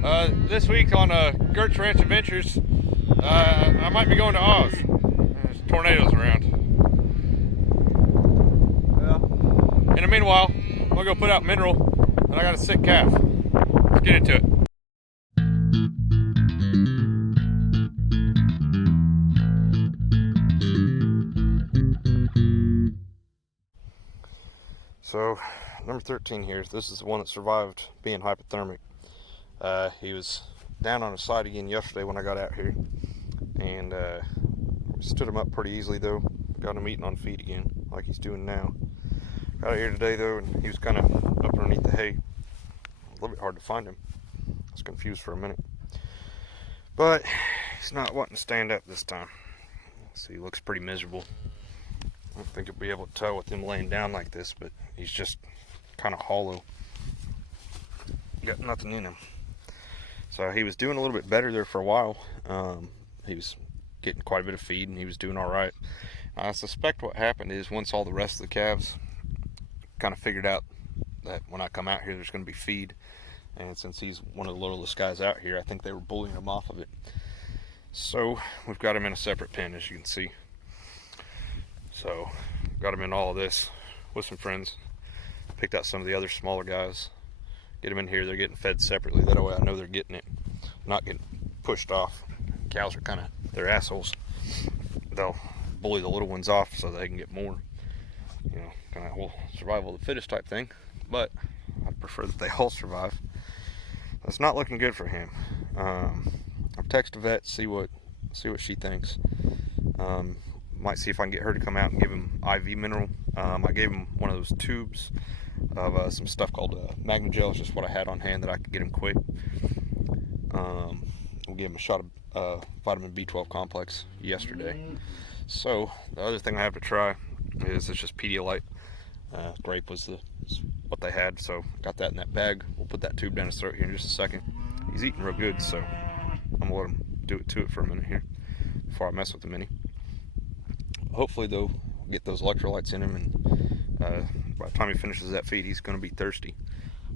This week on Gert's Ranch Adventures, I might be going to Oz. There's tornadoes around. In the meanwhile, I'm gonna go put out mineral, and I got a sick calf. Let's get into it. So, number 13 here, this is the one that survived being hypothermic. He was down on his side again yesterday when I got out here, and we stood him up pretty easily though. Got him eating on feed again, like he's doing now. Got out here today though, and he was kind of up underneath the hay. A little bit hard to find him. I was confused for a minute, but he's not wanting to stand up this time. So he looks pretty miserable. I don't think you'll be able to tell with him laying down like this, but he's just kind of hollow. Got nothing in him. So he was doing a little bit better there for a while. He was getting quite a bit of feed and he was doing all right. I suspect what happened is once all the rest of the calves kind of figured out that when I come out here there's going to be feed, and since he's one of the littlest guys out here, I think they were bullying him off of it. So we've got him in a separate pen, as you can see. So got him in all of this with some friends. Picked out some of the other smaller guys. Get them in here, they're getting fed separately. That way I know they're getting it, not getting pushed off. Cows are kind of, they're assholes. They'll bully the little ones off so they can get more. You know, kind of, well, survival of the fittest type thing. But I prefer that they all survive. That's not looking good for him. I've texted a vet, see what she thinks. Might see if I can get her to come out and give him IV mineral. I gave him one of those tubes of some stuff called Magnagel. It's just what I had on hand that I could get him quick. We'll give him a shot of vitamin B12 complex yesterday. So the other thing I have to try is it's just Pedialyte. Grape was what they had, so got that in that bag. We'll put that tube down his throat here in just a second. He's eating real good, so I'm gonna let him do it to it for a minute here before I mess with him any. Hopefully though, we'll get those electrolytes in him, and by the time he finishes that feed, he's going to be thirsty.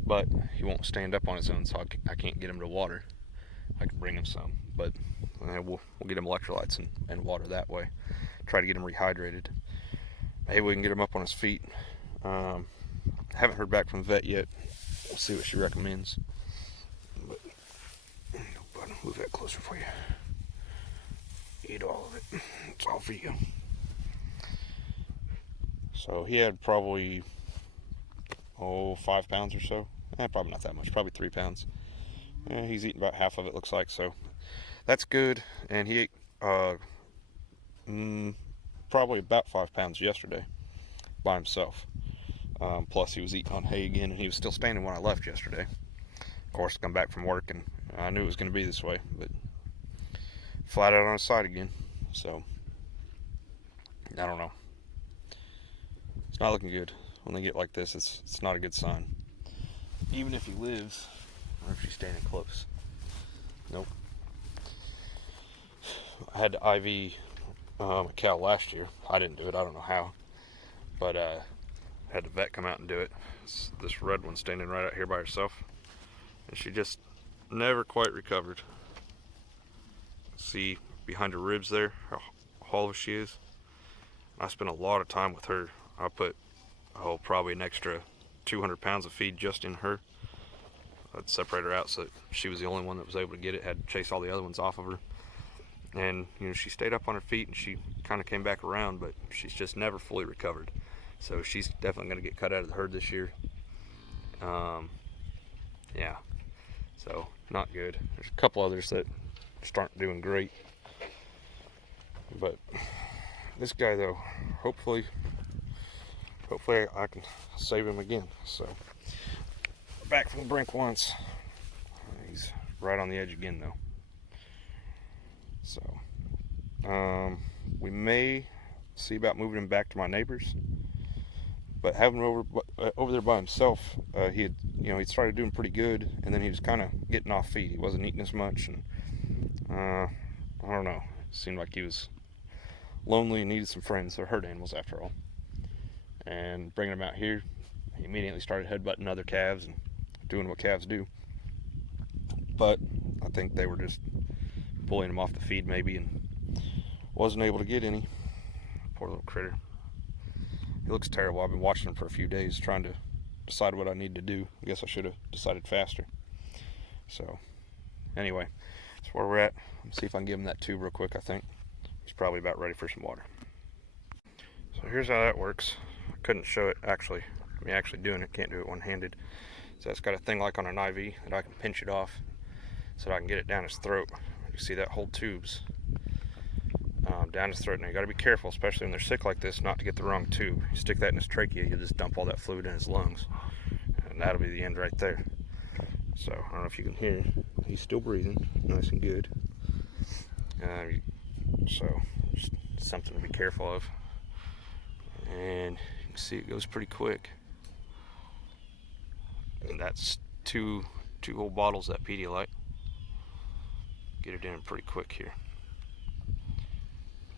But he won't stand up on his own, so I can't get him to water. I can bring him some, but we'll get him electrolytes and water that way. Try to get him rehydrated. Maybe we can get him up on his feet. Haven't heard back from the vet yet. We'll see what she recommends. But move that closer for you. Eat all of it. It's all for you. So he had probably 5 pounds or so. Probably not that much, probably 3 pounds. He's eating about half of it, looks like, so that's good. And he ate probably about 5 pounds yesterday by himself. Plus he was eating on hay again, and he was still standing when I left yesterday. Of course, come back from work, and I knew it was going to be this way, but flat out on his side again. So I don't know. It's not looking good. When they get like this, it's not a good sign. Even if he lives, or if she's standing close. Nope. I had to IV a cow last year. I didn't do it. I don't know how. But had the vet come out and do it. It's this red one standing right out here by herself. And she just never quite recovered. See behind her ribs there how hollow she is. I spent a lot of time with her. I put probably an extra 200 pounds of feed just in her. I'd separate her out so that she was the only one that was able to get it. Had to chase all the other ones off of her. And she stayed up on her feet, and she kind of came back around, but she's just never fully recovered. So she's definitely going to get cut out of the herd this year. Yeah, so not good. There's a couple others that just aren't doing great. But this guy though, hopefully I can save him again. So back from the brink once. He's right on the edge again though. So we may see about moving him back to my neighbors, but having him over there by himself, he started doing pretty good, and then he was kind of getting off feed. He wasn't eating as much, and I don't know. It seemed like he was lonely and needed some friends. They're herd animals after all. And bringing him out here, he immediately started headbutting other calves and doing what calves do. but I think they were just pulling him off the feed maybe and wasn't able to get any. Poor little critter. He looks terrible. I've been watching him for a few days trying to decide what I need to do. I guess I should have decided faster. So anyway, that's where we're at. Let's see if I can give him that tube real quick. I think he's probably about ready for some water. So here's how that works. I couldn't show it actually. Me actually doing it. Can't do it one-handed. So it's got a thing like on an IV that I can pinch it off so that I can get it down his throat. You see that whole tube's down his throat. Now you got to be careful, especially when they're sick like this, not to get the wrong tube. You stick that in his trachea, you'll just dump all that fluid in his lungs, and that'll be the end right there. So I don't know if you can hear, he's still breathing, nice and good. So just something to be careful of. And you can see it goes pretty quick. And that's two whole bottles of that Pedialyte. Get it in pretty quick here.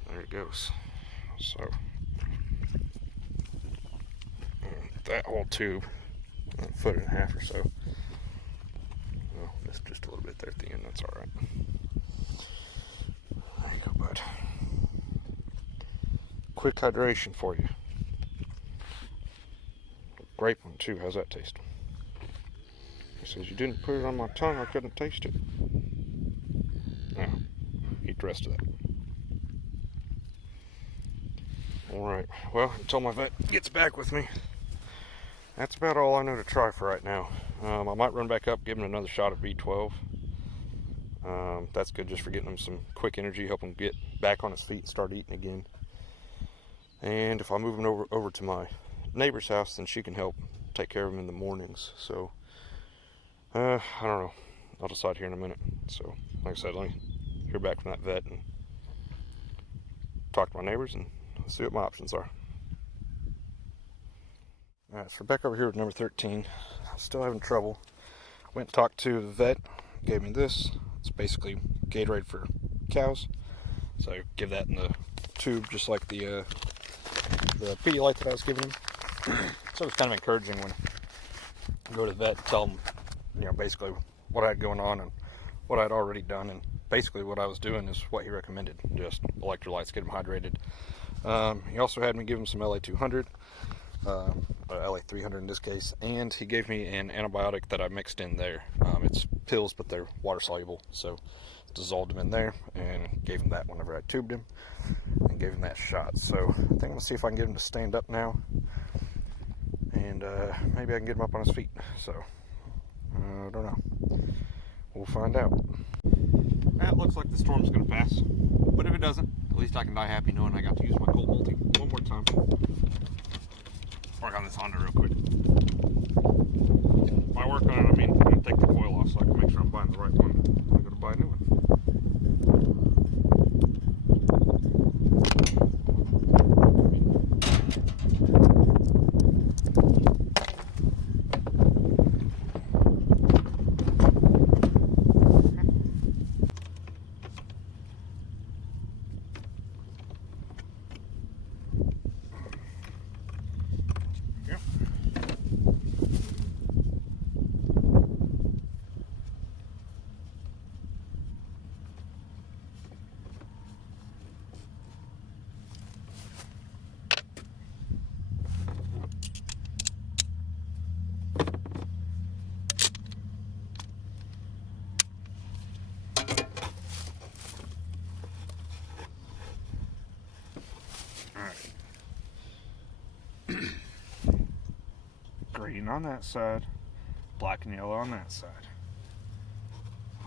There it goes. So that whole tube, a foot and a half or so. Well, missed just a little bit there at the end. That's all right. There you go, bud. Quick hydration for you. Grape one too. How's that taste? He says, you didn't put it on my tongue, I couldn't taste it. Now, eat the rest of that. Alright, well, until my vet gets back with me, that's about all I know to try for right now. I might run back up, give him another shot of B12. That's good just for getting him some quick energy, help him get back on his feet and start eating again. And if I move him over to my neighbor's house, then she can help take care of him in the mornings. So I don't know, I'll decide here in a minute. So like I said, let me hear back from that vet and talk to my neighbors and see what my options are. Alright, so we're back over here with number 13. Still having trouble. Went and talked to the vet, gave me this. It's basically Gatorade for cows. So I give that in the tube just like the Pedialyte that I was giving him. So it's kind of encouraging when I go to the vet and tell them, you know, basically what I had going on and what I'd already done, and basically what I was doing is what he recommended, just electrolytes, get him hydrated. He also had me give him some LA200, LA300 in this case, and he gave me an antibiotic that I mixed in there. It's pills, but they're water soluble, so dissolved them in there and gave him that whenever I tubed him and gave him that shot. So I think I'm gonna see if I can get him to stand up now, and maybe I can get him up on his feet. So I don't know, we'll find out. It looks like the storm's gonna pass, but if it doesn't, at least I can die happy knowing I got to use my cold multi one more time. Work on this Honda real quick. By work on it, I mean I'm gonna take the coil off so I can make sure I'm buying the right one. I'm gonna buy a new one. Green on that side, black and yellow on that side.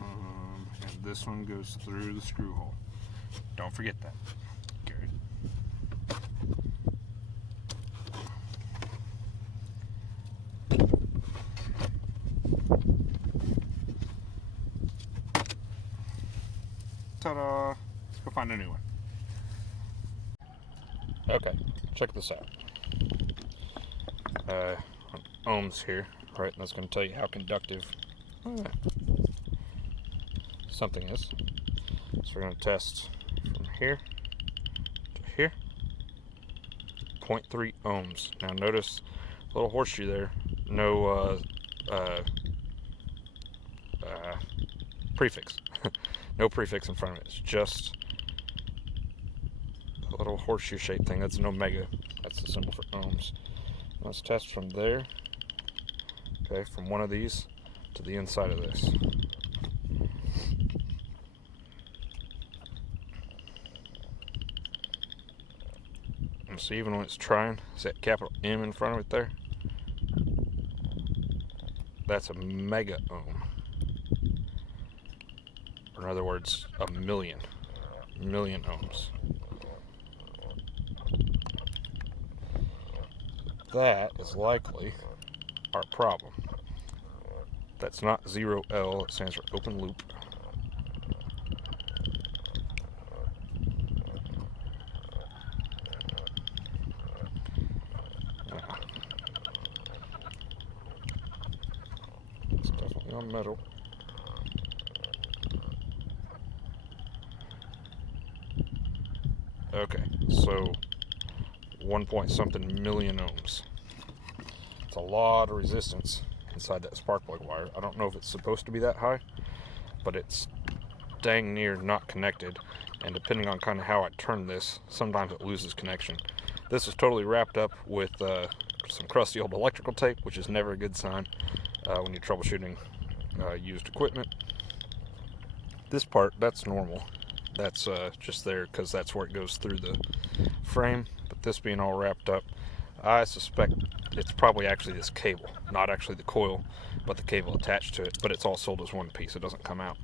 And this one goes through the screw hole. Don't forget that. Good. Ta-da! Let's go find a new one. Okay, check this out. Ohms here, right? That's going to tell you how conductive something is. So we're going to test from here to here. 0.3 ohms. Now notice a little horseshoe there. No prefix. No prefix in front of it. It's just a little horseshoe shaped thing. That's an omega. That's the symbol for ohms. Let's test from there. Okay, from one of these to the inside of this. And so even when it's trying, is that capital M in front of it there? That's a mega ohm. Or in other words, a million ohms. That is likely our problem. That's not 0L, it stands for open loop. It's definitely on metal. Okay, so 1 point something million ohms. It's a lot of resistance inside that spark plug wire. I don't know if it's supposed to be that high, but it's dang near not connected, and depending on kind of how I turn this, sometimes it loses connection. This is totally wrapped up with some crusty old electrical tape, which is never a good sign when you're troubleshooting used equipment. This part, that's normal. That's just there because that's where it goes through the frame. But this being all wrapped up, I suspect it's probably actually this cable, not actually the coil, but the cable attached to it. But it's all sold as one piece. It doesn't come out.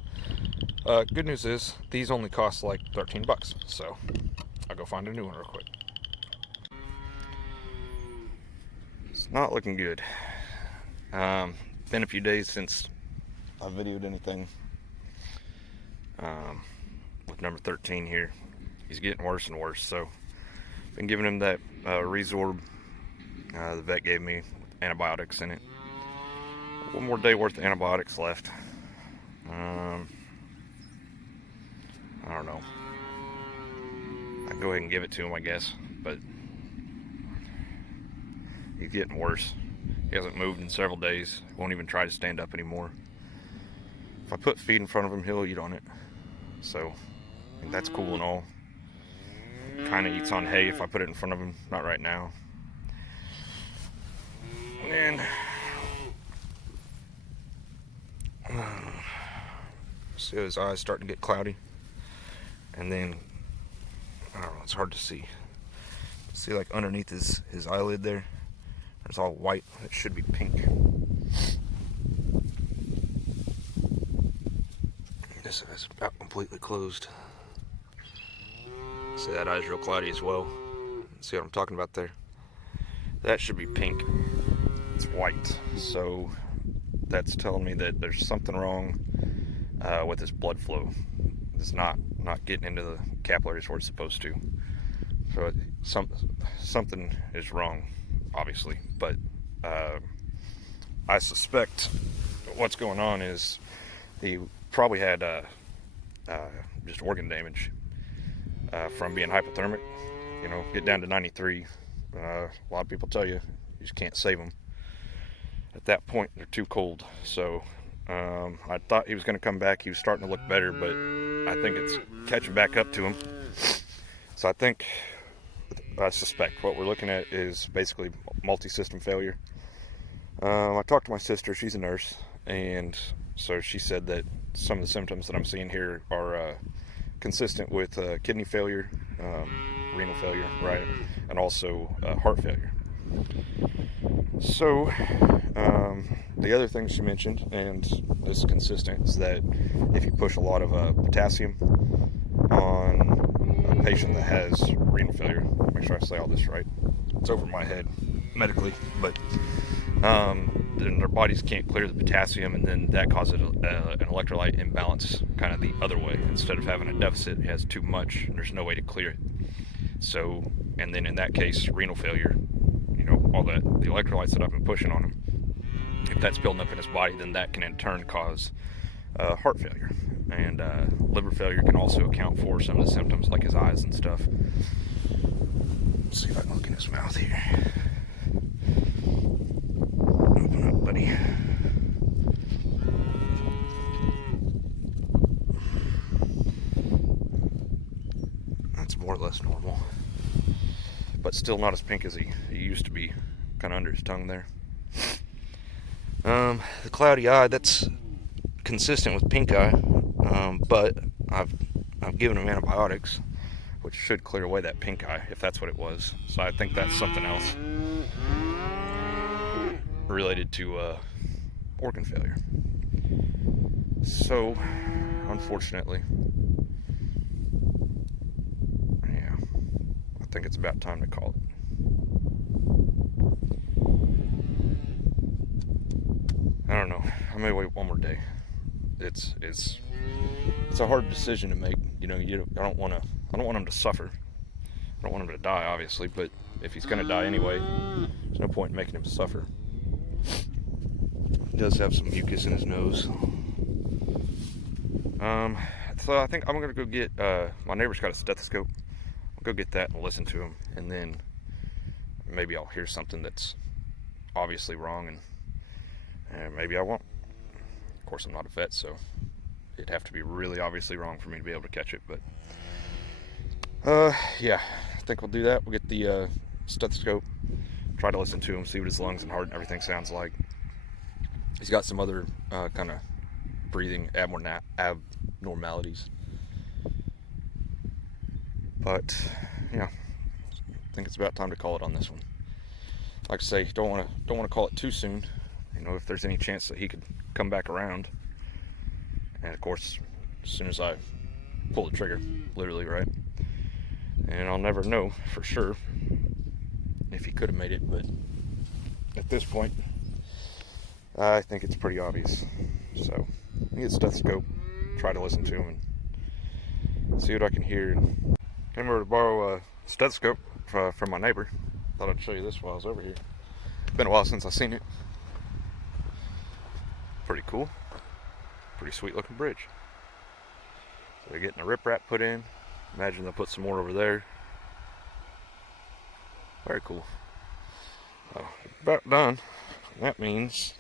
Good news is these only cost like 13 bucks. So I'll go find a new one real quick. It's not looking good. Been a few days since I videoed anything. With number 13 here, he's getting worse and worse. So been giving him that Resorb the vet gave me, antibiotics in it. One more day worth of antibiotics left. I don't know. I can go ahead and give it to him, I guess, but he's getting worse. He hasn't moved in several days. He won't even try to stand up anymore. If I put feed in front of him, he'll eat on it. So, and that's cool and all. Kind of eats on hay if I put it in front of him. Not right now. And see his eyes starting to get cloudy. And then, I don't know, it's hard to see. See, like underneath his eyelid there, it's all white. It should be pink. This is about completely closed. See, that eye's real cloudy as well. See what I'm talking about there? That should be pink. It's white. So that's telling me that there's something wrong with his blood flow. It's not getting into the capillaries where it's supposed to. So something is wrong, obviously. But I suspect what's going on is he probably had just organ damage from being hypothermic. You know, get down to 93. A lot of people tell you just can't save them. At that point, they're too cold. So I thought he was going to come back. He was starting to look better, but I think it's catching back up to him. So I suspect what we're looking at is basically multi-system failure. I talked to my sister. She's a nurse, and so she said that some of the symptoms that I'm seeing here are consistent with kidney failure, renal failure, right, and also heart failure. So the other thing she mentioned, and this is consistent, is that if you push a lot of potassium on a patient that has renal failure, make sure I say all this right, it's over my head medically, but then their bodies can't clear the potassium, and then that causes an electrolyte imbalance kind of the other way. Instead of having a deficit, it has too much and there's no way to clear it. So, and then in that case, renal failure, you know, all the electrolytes that I've been pushing on him, if that's building up in his body, then that can in turn cause heart failure. And liver failure can also account for some of the symptoms like his eyes and stuff. Let's see if I can look in his mouth here. Open up, buddy. more or less normal, but still not as pink as he used to be, kind of under his tongue there. The cloudy eye, that's consistent with pink eye, but I've given him antibiotics, which should clear away that pink eye if that's what it was. So I think that's something else related to organ failure. So unfortunately, yeah, I think it's about time to call it. I don't know. I may wait one more day. It's a hard decision to make. You know, I don't want him to suffer. I don't want him to die, obviously. But if he's gonna die anyway, there's no point in making him suffer. He does have some mucus in his nose. So I think I'm gonna go get. My neighbor's got a stethoscope. I'll go get that and listen to him, and then maybe I'll hear something that's obviously wrong, and maybe I won't. Of course, I'm not a vet, so it'd have to be really obviously wrong for me to be able to catch it. But yeah, I think we'll do that. We'll get the stethoscope, try to listen to him, see what his lungs and heart and everything sounds like. He's got some other kind of breathing abnormalities, but yeah, I think it's about time to call it on this one. Like I say, don't want to call it too soon. You know, if there's any chance that he could come back around, and of course, as soon as I pull the trigger, literally, right? And I'll never know for sure if he could have made it, but at this point, I think it's pretty obvious. So, I get a stethoscope, try to listen to him, and see what I can hear. Came over to borrow a stethoscope from my neighbor. Thought I'd show you this while I was over here. Been a while since I've seen it. Pretty cool. Pretty sweet looking bridge. So they're getting a riprap put in. Imagine they'll put some more over there. Very cool. About done. That means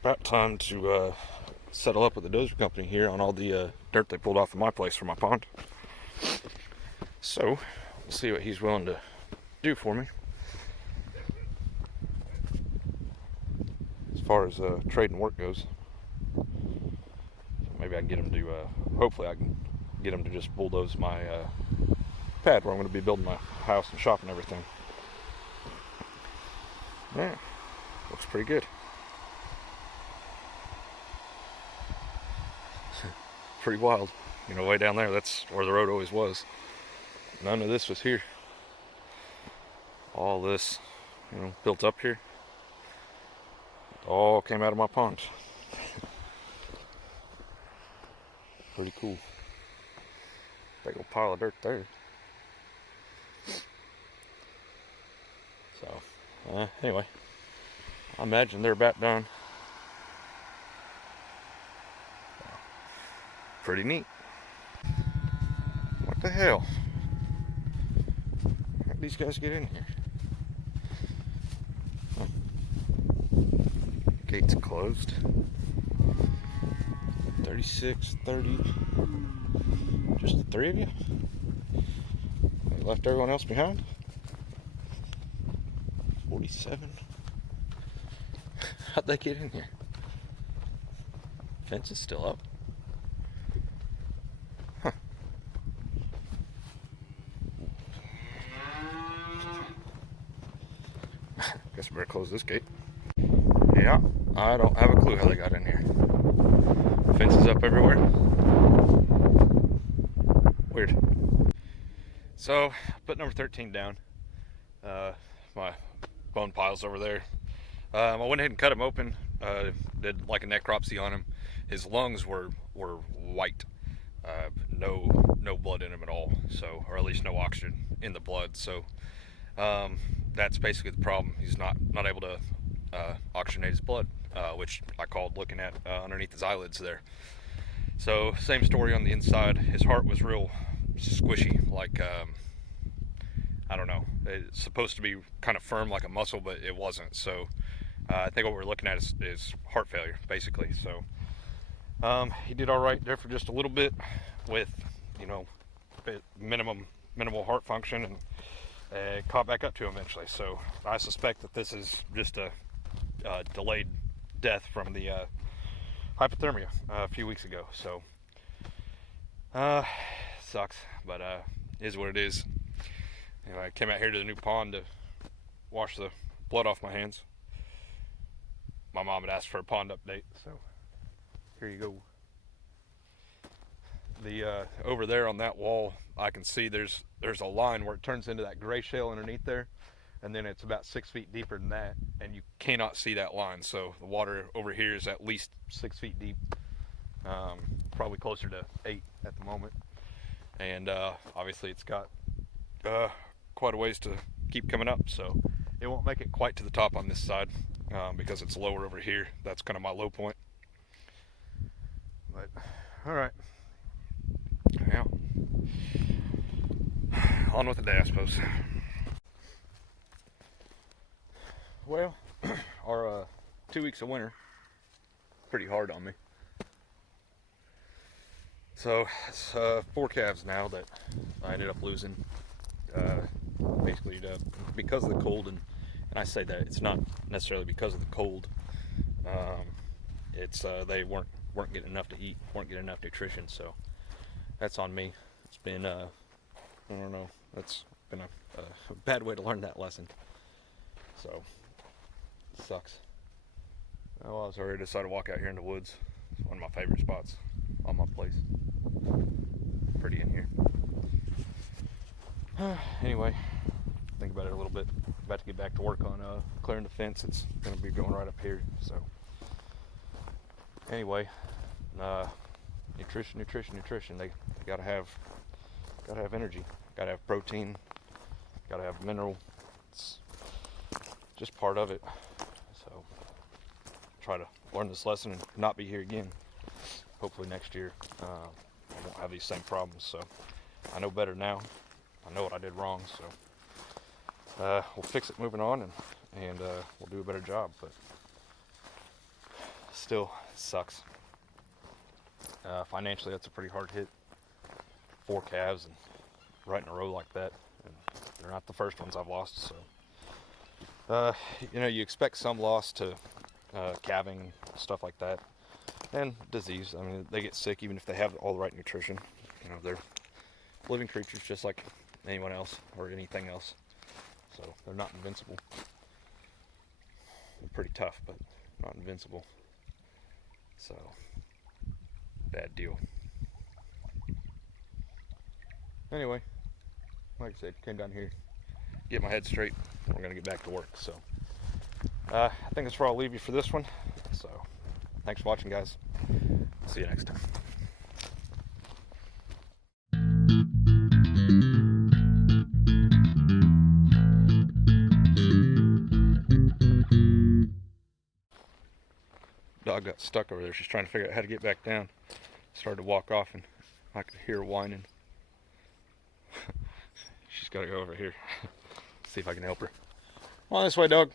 about time to settle up with the dozer company here on all the dirt they pulled off of my place for my pond. So we'll see what he's willing to do for me. As far as trade and work goes, maybe I can get him to, hopefully I can get him to just bulldoze my pad where I'm going to be building my house and shop and everything. Yeah, looks pretty good. Pretty wild. You know, way down there, that's where the road always was. None of this was here. All this, you know, built up here, all came out of my pond. Pretty cool. Big old pile of dirt there. So, anyway, I imagine they're about done. Pretty neat. What the hell? How'd these guys get in here? Huh. Gate's closed. 36, 30. Just the three of you? They left everyone else behind? 47. How'd they get in here? Fence is still up. Huh. Guess we better close this gate. Yeah, I don't have a clue how they got in here. Fences up everywhere. Weird. So, put number 13 down. My bone pile's over there. I went ahead and cut him open. Did like a necropsy on him. His lungs were white. No blood in him at all. So, or at least no oxygen in the blood. So, that's basically the problem. He's not able to oxygenate his blood, which I called looking at underneath his eyelids there. So same story on the inside. His heart was real squishy, like I don't know. It's supposed to be kind of firm like a muscle, but it wasn't. So I think what we're looking at is heart failure, basically. So he did all right there for just a little bit with, you know, minimal heart function, and caught back up to him eventually. So I suspect that this is just a delayed death from the hypothermia a few weeks ago. So sucks, but is what it is. Anyway, I came out here to the new pond to wash the blood off my hands. My mom had asked for a pond update, so here you go. The over there on that wall, I can see there's a line where it turns into that gray shale underneath there, and then it's about 6 feet deeper than that, and you cannot see that line. So the water over here is at least 6 feet deep, probably closer to 8 at the moment, and obviously it's got quite a ways to keep coming up, so it won't make it quite to the top on this side because it's lower over here. That's kind of my low point. But all right. Yeah, on with the day, I suppose. Well, our 2 weeks of winter, pretty hard on me. So it's 4 calves now that I ended up losing, basically because of the cold, and I say that it's not necessarily because of the cold. It's they weren't getting enough to eat, weren't getting enough nutrition, so that's on me. It's been, I don't know, that's been a bad way to learn that lesson. So, it sucks. Well, I was already decided to walk out here in the woods. It's one of my favorite spots on my place. Pretty in here. Anyway, think about it a little bit. About to get back to work on clearing the fence. It's going to be going right up here. So, anyway, nutrition. They gotta have energy, gotta have protein, gotta have mineral. It's just part of it. So try to learn this lesson and not be here again. Hopefully next year I won't have these same problems. So I know better now. I know what I did wrong. So we'll fix it moving on, and we'll do a better job. But still, it sucks. Financially, that's a pretty hard hit. 4 calves and right in a row like that, and they're not the first ones I've lost. So, you expect some loss to calving, stuff like that, and disease. I mean, they get sick even if they have all the right nutrition. They're living creatures just like anyone else or anything else. So they're not invincible. They're pretty tough, but not invincible. So. Bad deal. Anyway, like I said, came down here, get my head straight. We're gonna get back to work. So I think that's where I'll leave you for this one. So thanks for watching, guys. See you next time. Dog got stuck over there. She's trying to figure out how to get back down. Started to walk off, and I could hear her whining. She's got to go over here. See if I can help her. Come on this way, dog.